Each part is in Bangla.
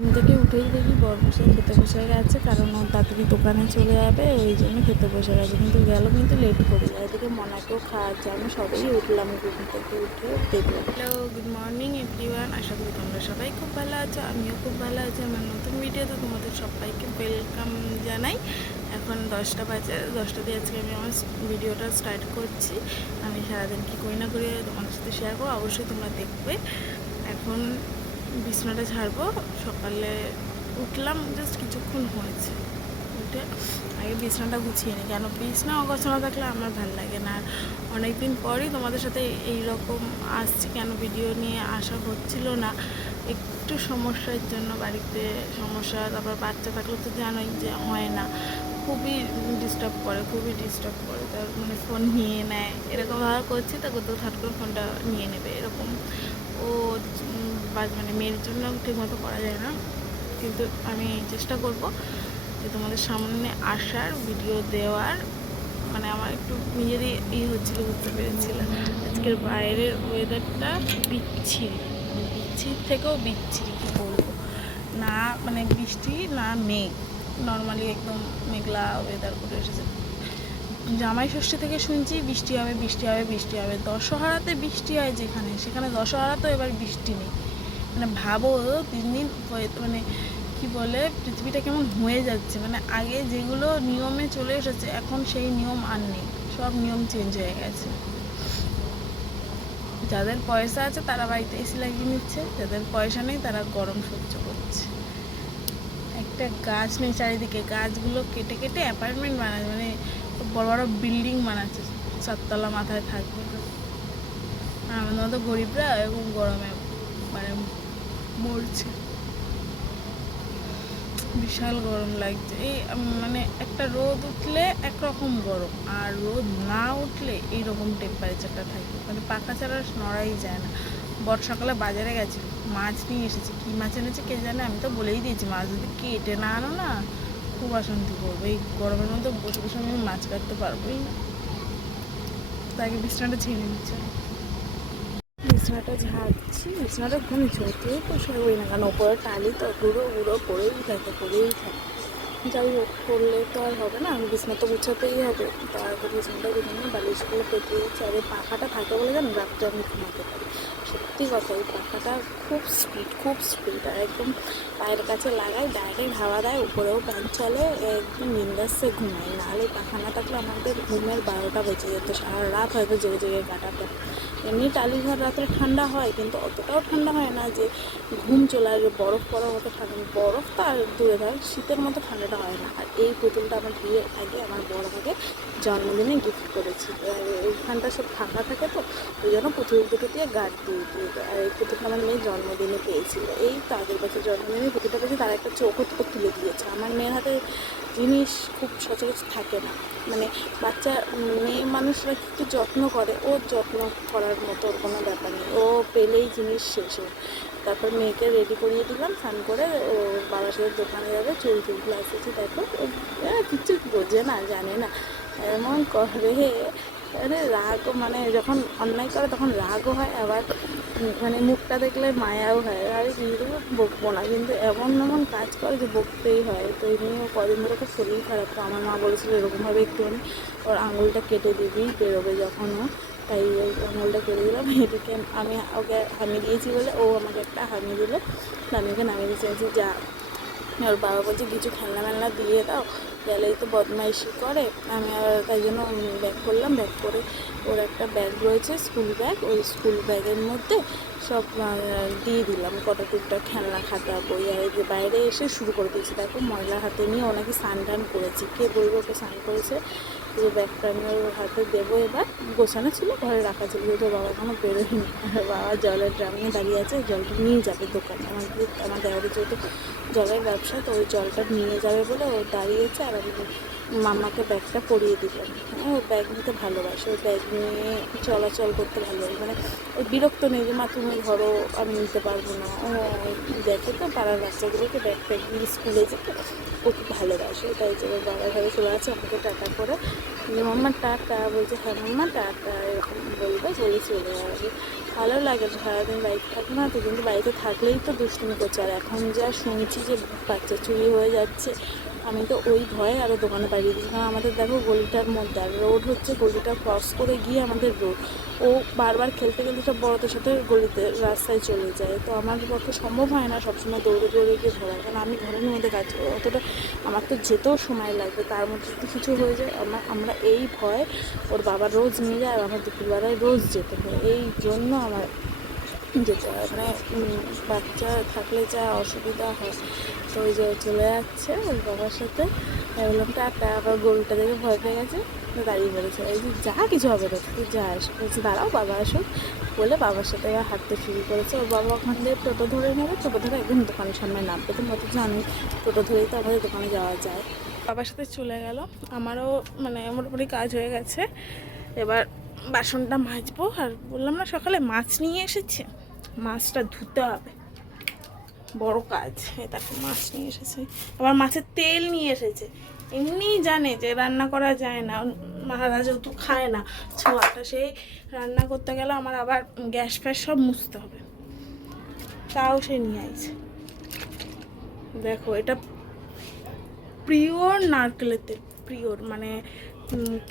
ঘুম থেকে উঠেই দেখি, বরমশাই খেতে বসে গেছে, কারণ ও তাড়াতাড়ি দোকানে চলে যাবে ওই জন্য খেতে বসে গেছে। কিন্তু গেল কিন্তু লেট করে যায়। এদিকে মনাকেও খাওয়াচ্ছে, আমি সবাই উঠলাম ঘুম থেকে উঠে দেখলাম। হ্যালো গুড মর্নিং এভরিওয়ান আশা করি তোমরা সবাই খুব ভালো আছো, আমিও খুব ভালো আছি। আমার নতুন ভিডিওতে তোমাদের সবাইকে ওয়েলকাম জানাই। এখন দশটা বাজে, দশটা দিয়ে আজকে আমি আমার ভিডিওটা স্টার্ট করছি। আমি সারাদিন কি করি না করি তোমাদের সাথে শেয়ার করব, অবশ্যই তোমরা দেখবে। এখন বিছনাটা ঝাড়বো, সকালে উঠলাম জাস্ট কিছুক্ষণ হয়েছে। উঠে আগে বিছনাটা গুছিয়ে নিই। কেন বিছনা অগোছানো থাকলে আমার ভালো লাগে না। আর অনেকদিন পরই তোমাদের সাথে এই রকম আসছি। কেন ভিডিও নিয়ে আসা হচ্ছিল না। একটু সমস্যার জন্য বাড়িতে সমস্যা, তারপর বাচ্চা থাকলে তো জানোই যে হয় না। খুবই ডিস্টার্ব করে, খুবই ডিস্টার্ব করে। তার মানে ফোন নিয়ে নেয়। এরকম ভাবে করছি, তা কোথাও থাট করে ফোনটা নিয়ে নেবে, এরকম। ও মানে মেয়ের জন্য ঠিকমতো করা যায় না। কিন্তু আমি চেষ্টা করব যে তোমাদের সামনে আসার ভিডিও দেওয়ার মানে আমার একটু নিজেরই ই হচ্ছিল, বুঝতে পেরেছিলাম আজকের বাইরের ওয়েদারটা বিচ্ছিরি মানে বিচ্ছিরি থেকেও বিচ্ছিরি, কী বলব? না মানে বৃষ্টি, না মেঘ। নর্মালি একদম মেঘলা ওয়েদার করে এসেছে। জামাই ষষ্ঠী থেকে শুনছি, বৃষ্টি হবে বৃষ্টি হবে বৃষ্টি হবে। দশহরাতে বৃষ্টি হয় যেখানে, সেখানে দশহরাতেও এবার বৃষ্টি নেই। মানে ভাবো তিন দিন মানে কি বলে, পৃথিবীটা কেমন হয়ে যাচ্ছে। মানে আগে যেগুলো নিয়মে চলে এসেছে, এখন সেই নিয়ম আর নেই। সব নিয়ম চেঞ্জ হয়ে গেছে। যাদের পয়সা আছে, তারা বাড়িতে এসি লাগিয়ে নিচ্ছে। যাদের পয়সা নেই, তারা গরম সহ্য করছে। একটা গাছ নেই চারিদিকে। গাছগুলো কেটে কেটে অ্যাপার্টমেন্ট বানাচ্ছে মানে বড় বড় বিল্ডিং বানাচ্ছে। সাততলা মাথায় থাকবে। আমাদের মতো গরিবরা এবং গরমে মানে মরছে বিশাল গরম লাগছে। এই মানে একটা রোদ উঠলে একরকম গরম, আর রোদ না উঠলে এইরকম টেম্পারেচারটা থাকে। মানে পাখা ছাড়া নড়াই যায় না। বর্ষাকালে বাজারে গেছি মাছ নিয়ে এসেছি। কী মাছ এনেছে কে জানে? আমি তো বলেই দিয়েছি, মাছ যদি কেটে না আনো না, খুব অশান্তি করব। এই গরমের মধ্যে বসে বসে আমি মাছ কাটতে পারবোই না। তাকে বিছনাটা ছেড়ে নিচ্ছে বিছনাটা ঝাড়ছি, বিছনাটা ঘুম যতই পোষা করি না কারণ ওপরে টালি তো গুঁড়ো গুঁড়ো পড়েই থাকে পড়েই থাকে। যাই হোক, করলে তো আর হবে না আমি বিছনা তো গুছাতেই হবে। তারপর বিছনাটা গুছিয়ে নিয়ে বালিশগুলো পেতে আর এই পাখাটা থাকে বলে জানো, রাত্রে আমি ঘুমাতে পারি। সত্যি কথা এই পাখাটা খুব স্পিড খুব স্পিড আর একদম পায়ের কাছে লাগাই ডাইরেক্ট হাওয়া দেয়, উপরেও ফ্যান চলে, একদম বিন্দাসে ঘুমাই নাহলে পাখা না থাকলে আমাদের ঘুমের বারোটা বেজে যেত, সারা রাত হয়তো জেগে জেগে কাটাতো। এমনি টালি ঘর রাত্রে ঠান্ডা হয়, কিন্তু অতটাও ঠান্ডা হয় না যে ঘুম চলে আসবে, বরফ পড়ার মতো ঠান্ডা, বরফ তো আর দূরে থাক শীতের মতো ঠান্ডাটা হয় না। আর এই পুতুলটা আমার বিয়ের থাকে আমার বড় ভাগে জন্মদিনে গিফট করেছি। আর এইখানটা সব ফাঁকা থাকে তো ওই জন্য পুতুল দুটো দিয়ে গার্ড দিয়ে দিই। আর এই পুতুলটা আমার মেয়ে জন্মদিনে পেয়েছিল। এই তো আগের বছর জন্মদিনে পুতুলটা পেয়েছি তার একটা চোখও তুলে দিয়েছে। আমার মেয়ের হাতে জিনিস খুব সচরাচর থাকে না। মানে বাচ্চা মেয়ে মানুষরা একটু যত্ন করে ও যত্ন করার মতো ওর কোনো ব্যাপার নেই। ও পেলেই জিনিস শেষ ওর। তারপর মেয়েকে রেডি করিয়ে দিলাম স্নান করে ও বাবার সাথে দোকানে যাবে চুল টুলগুলো আসেছি তারপর ও এ, কিচ্ছু বোঝে না জানে না। এমন করে। আরে রাগ মানে যখন অন্যায় করে তখন রাগও হয়, আবার মানে মুখটা দেখলে মায়াও হয়। আরে কিন্তু বকবো না, কিন্তু এমন এমন কাজ করে যে বকতেই হয়। তো এই নিয়ে ও কদিন ধরে খুব শরীর খারাপ, তো আমার মা বলেছিল এরকমভাবে একটুখানি ওর আঙুলটা কেটে দিবি, বেরোবে যখন ও তাই ওই আঙুলটা কেটে দিলাম, এদিকে আমি ওকে হামি দিয়েছি বলে ও আমাকে একটা হামি দিল। আমি ওকে নামিয়ে দিয়েছি যা। ওর বাবা বলছে, কিছু খেলনা মেলনা দিয়ে দাও, গেলেই তো বদমাইশি করে। আমি তাই জন্য ব্যাগ করলাম, ব্যাগ করে ওর একটা ব্যাগ রয়েছে, স্কুল ব্যাগ। ওই স্কুল ব্যাগের মধ্যে সব দিয়ে দিলাম কটা টুকটা খেলনা, খাতা, বই, আর যে বাইরে এসে শুরু করে দিয়েছে। তারপর ময়লা হাতে নিয়ে ওনাকে স্নান টান করেছি। কে বলব ওকে স্নান করেছে? যে ব্যাগটা আমি ওর হাতে দেবো এবার। গোছানো ছিল, ঘরে রাখা ছিল, যেহেতু বাবা কোনো বেরোয়নি। আর বাবা জলের ড্রাম নিয়ে দাঁড়িয়ে আছে জলটা নিয়ে যাবে দোকানে। আমাদের আমার দেওয়ারের যেহেতু জলের ব্যবসা, তো ওই জলটা নিয়ে যাবে বলে ও দাঁড়িয়েছে আর আমি মামাকে ব্যাগটা পরিয়ে দিলাম হ্যাঁ ও ব্যাগ নিতে ভালোবাসে ওই ব্যাগ নিয়ে চলাচল করতে ভালোবাসে। মানে ওই বিরক্ত নেই যে, মা, তুমি ধরো, আমি নিতে পারব না। ও দেখে তো পাড়ার বাচ্চাগুলোকে ব্যাগ ট্যাগ নিয়ে স্কুলে যেতে। ও খুব ভালোবাসে, তাই যে ওর বাবার ঘরে চলে আছে আমাকে টাটা করে। যে মাম্মা, টাটা। বলছে হ্যাঁ মাম্মা, টাটা। এরকম বলবে, বলে চলে যাবে ভালো লাগে সারাদিন বাড়িতে থাকব না তো কিন্তু বাড়িতে থাকলেই তো দুষ্টুমি করছে। আর এখন যা শুনছি যে বাচ্চা চুরি হয়ে যাচ্ছে আমি তো ওই ভয়ে আরও দোকানে পাঠিয়ে দিচ্ছি কারণ আমাদের দেখো গলিটার মধ্যে, আর রোড হচ্ছে গলিটা ক্রস করে গিয়ে আমাদের রোড ও বারবার খেলতে খেলতে সব বড়দের সাথে গলিতে রাস্তায় চলে যায়। তো আমার পক্ষে সম্ভব হয় না সবসময় দৌড়ে দৌড়ে গিয়ে ধরা। কারণ আমি ঘরের মধ্যে কাজ করি, অতটা আমার তো যেতেও সময় লাগবে। তার মধ্যে যদি কিছু হয়ে যায়, আমার, আমরা এই ভয় ওর বাবা রোজ নিয়ে যায় আর আমার দুপুরবেলায় রোজ যেতে হয়। এই জন্য আমার যেতে হয়। মানে বাচ্চা থাকলে যা অসুবিধা হয়, তো ওই যে চলে যাচ্ছে ওর বাবার সাথে। বললাম, টাটা। আবার গরুটা দেখে ভয় পেয়ে গেছে দাঁড়িয়ে পড়েছে। এই যে, যা কিছু হবে না তুই যা বলছি, দাঁড়াও, বাবা আসুক। বলে বাবার সাথে এবার হাঁটতে শুরু করেছে। ওর বাবা ওখান থেকে টোটো ধরে নেবে, টোটো ধরে একদম দোকানের সামনে নামবে। তো মতো জানি টোটো ধরেই তো আমাদের দোকানে যাওয়া যায়। বাবার সাথে চলে গেল। আমারও মানে মোটামুটি কাজ হয়ে গেছে। এবার বাসনটা মাজবো। আর বললাম, না, সকালে মাছ নিয়ে এসেছে। মাছটা ধুতে হবে। বড় কাজ তাকে মাছ নিয়ে এসেছে। আবার মাছের তেল নিয়ে এসেছে। এমনি জানে যে রান্না করা যায় না মহারাজ যেহেতু খায় না, ছোয়াটা সেই রান্না করতে গেলে আমার আবার গ্যাস ফ্যাস সব মুছতে হবে। তাও সে নিয়ে আইছে। দেখো, এটা পিওর নারকেলের তেল, পিওর মানে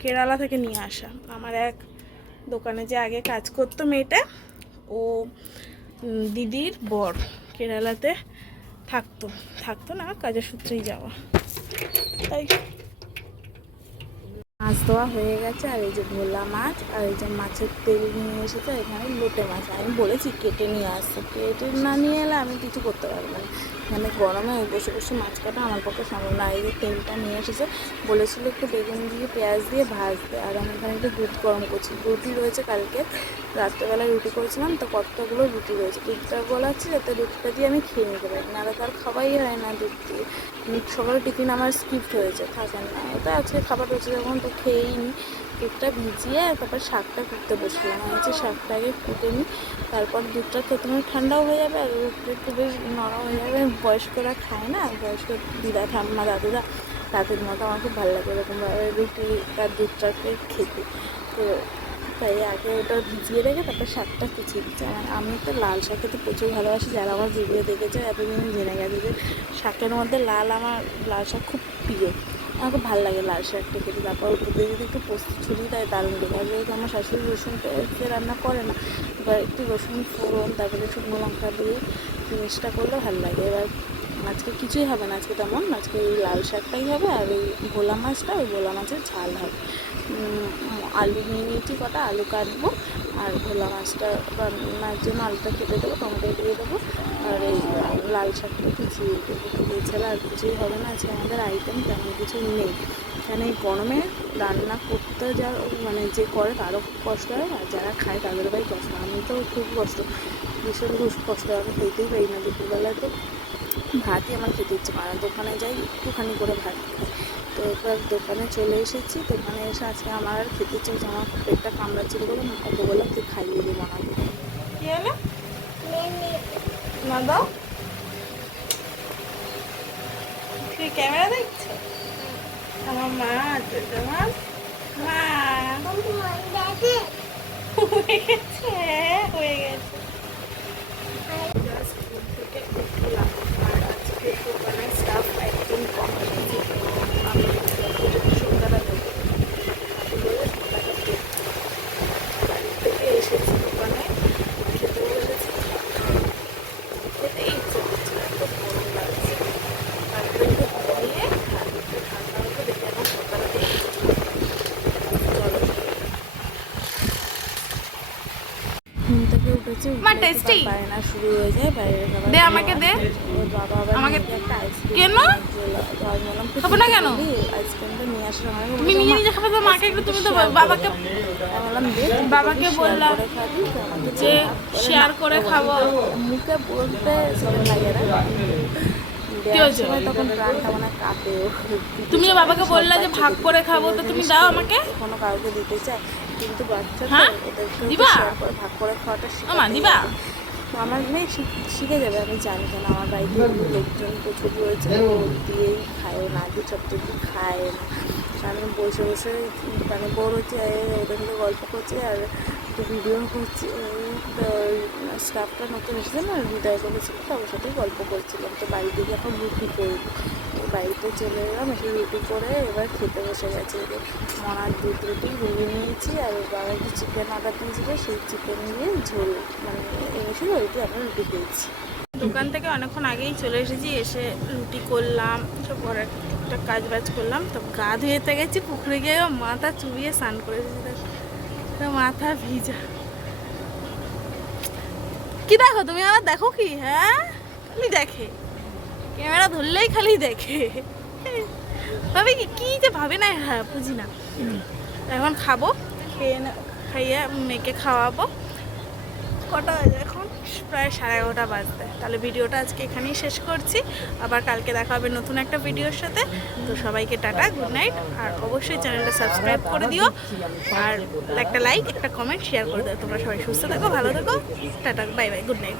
কেরালা থেকে নিয়ে আসা। আমার এক দোকানে যে আগে কাজ করতো মেয়েটা, ও দিদির বর কেরালাতে থাকতো। থাকতো না কাজের সূত্রেই যাওয়া। তাই দেওয়া হয়ে গেছে, আর এই যে ভোলা মাছ, আর এই যে মাছের তেল নিয়ে এসেছে এখানে লোটে মাছ। আমি বলেছি কেটে নিয়ে আসতে কেটে না নিয়ে এলে আমি কিছু করতে পারব না। এখানে গরমে বসে বসে মাছ কাটা আমার পক্ষে সম্ভব না। এই যে তেলটা নিয়ে এসেছে, বলেছিল একটু বেগুন দিয়ে, পেঁয়াজ দিয়ে ভাজতে। আর আমি এখানে একটু দুধ গরম করছি। রুটি রয়েছে কালকে রাত্রেবেলায় রুটি করেছিলাম, তো কতগুলো রুটি রয়েছে? দুধটা গলাচ্ছি, যাতে রুটিটা দিয়ে আমি খেয়ে নিতে পারি। নাহলে তো আর খাওয়াই হয় না দুধ দিয়ে। সকালে টিফিন আমার স্কিপ্ট হয়েছে, থাকেন না। ওটা আজকে খাবার রয়েছে যখন, তো খেয়েই নি দুধটা ভিজিয়ে তারপর শাকটা কুটতে বসলাম। হচ্ছে শাকটা আগে কুটে নিই, তারপর দুধটা প্রথমে ঠান্ডাও হয়ে যাবে আর একটু বেশ নরম হয়ে যাবে। বয়স্করা খায় না, বয়স্ক দিদা, ঠাম্মা, দাদুরা, তাদের মতো আমার খুব ভালো লাগে এরকমভাবে রুটি আর দুধটাকে খেতে। তো তাই আগে ওটা ভিজিয়ে রেখে তারপর শাকটা কুচিয়ে দিচ্ছি। আমার আমি তো লাল শাক খেতে প্রচুর ভালোবাসি, যারা আমার ভিডিও দেখেছে এতদিন জেনে গেছে যে শাকের মধ্যে লাল আমার, লাল শাক খুব প্রিয়। আমার খুব ভালো লাগে লাল শাকটা খেতে তারপর উপর যদি একটু পোস্ত ছড়িয়ে দেয়, দারুণ লাগে। আর যেহেতু আমার শাশুড়ি রসুন পেঁয়াজে রান্না করে না, এবার একটু রসুন ফোড়ন, তারপরে শুকনো লঙ্কা দিয়ে জিনিসটা করলে ভালো লাগে। এবার আজকে কিছুই হবে না, আজকে তেমন, আজকে ওই লাল শাকটাই হবে আর ওই ভোলা মাছটা, ওই ভোলা মাছের ঝাল হবে আলু নিয়ে নিয়েছি কটা, আলু কাটবো আর ভোলা মাছটা রান্নার জন্য আলুটা কেটে দেবো, টমেটো দিয়ে দেবো আর এই লাল শাকটা কুচিয়ে দেবো এছাড়া আর কিছুই হবে না, আজকে আমাদের আইটেম তেমন কিছু নেই কারণ এই গরমে রান্না করতে যা মানে যে করে তারও খুব কষ্ট হয় আর যারা খায় তাদের ভাই কষ্ট। আমি তো খুব কষ্ট, ভীষণ খুব কষ্ট, আমি খেতেই পারি না দুপুরবেলায় তো ভাতই আমার খেতে ইচ্ছে করে না। দোকানে যাই একটুখানি করে ভাত তো এবার দোকানে চলে এসেছি। দোকানে এসে আজকে আমার আর খেতে ইচ্ছে হচ্ছে আমার খুব পেটটা কামড়াচ্ছিল বলে ওকে বললাম তুই খাইয়ে দে বানাবি কি হলো? না দাও। তুই ক্যামেরা দেখছ? আমার মা আছে তোমার মা। হয়ে গেছে হয়ে গেছে Just ঘুম থেকে উঠলাম আর আজকে দোকানের staff একদম কম এসেছে। আমি যদি সন্ধ্যাটা দেবো। তাকে বলে সন্ধ্যাটা দেবো। বাড়ি থেকে এসেছি দোকানে, খেতে বসেছি। খেতেই ইচ্ছে করছে না, এত গরম লাগছে। তারপরে একটু ঘুমিয়ে, আর একটু ঠান্ডা হতে দেখি এখন সকালে দেখি। চলো। ঘুম উঠেছি মা, বায়না শুরু হয়ে যায় বাইরের খাবার দে আমাকে দে। বাবা আমাকে- কেন? খাব না কেন? আইসক্রিমটা নিয়ে আসলাম। তুমি নিজে নিজে খাবে তো মাকে একটু তুমি তো বাবাকে বললাম, বাবাকে যে শেয়ার করে খাব খাব। মুখে বলতে লাগে না। দেওয়ার সময় তখন প্রাণটা মানে তুমি বাবাকে বললা যে ভাগ করে খাব তো তুমি দাও আমাকে। কোনো কাউকে দিতে চায় কিন্তু বাচ্চা হ্যাঁ? করে ভাগ করে খাওয়াটা দিবা? আমার মেয়ে শিখ- যাবে আমি জানি কেন আমার বাড়িতে লোকজন প্রচুর রয়েছে ও দিয়েই খায় না দিয়ে চটচটি খায় না। আমি বসে বসে মানে বড় হচ্ছে ওদের গল্প করছে আর একটু ভিডিও করছি স্টাফটা নতুন এসেছে না, হৃদয় বলেছিল, তো ওর সাথে গল্প করছিলাম। তো বাড়ি থেকে এখন রুটি করব তো বাড়িতে চলে এলাম, এসে রুটি করে এবার খেতে বসে গেছে। মনার দুধ রুটি ভেঙে নিয়েছি, আর বাবা একটু চিকেন অর্ডার দিয়েছিল, সেই চিকেন নিয়ে ঝোল মানে এনেছিল ওইটি আমরা রুটি খেয়েছি। দোকান থেকে অনেকক্ষণ আগেই চলে এসেছি, এসে রুটি করলাম, তো পরে একটা কাজ বাজ করলাম, তো গা ধুয়েতে গেছি, পুকুরে গিয়ে মাথা চুবিয়ে স্নান করে মাথা ভিজা। কি দেখো? তুমি আমার দেখো কি? হ্যাঁ? খালি দেখে। ক্যামেরা ধরলেই খালি দেখে। ভাবি কি কি যে ভাবে না হ্যাঁ বুঝি না। এখন খাব, খেয়ে খাইয়ে মেয়েকে খাওয়াবো। কটা বাজে এখন? প্রায় সাড়ে এগারোটা বাজতে। তাহলে ভিডিওটা আজকে এখানেই শেষ করছি। আবার কালকে দেখা হবে নতুন একটা ভিডিওর সাথে। তো সবাইকে টাটা, গুড নাইট। আর অবশ্যই চ্যানেলটা সাবস্ক্রাইব করে দিও। আর একটা লাইক, একটা কমেন্ট, শেয়ার করে দিও। তোমরা সবাই সুস্থ থাকো, ভালো থাকো। Tata, bye bye, good night.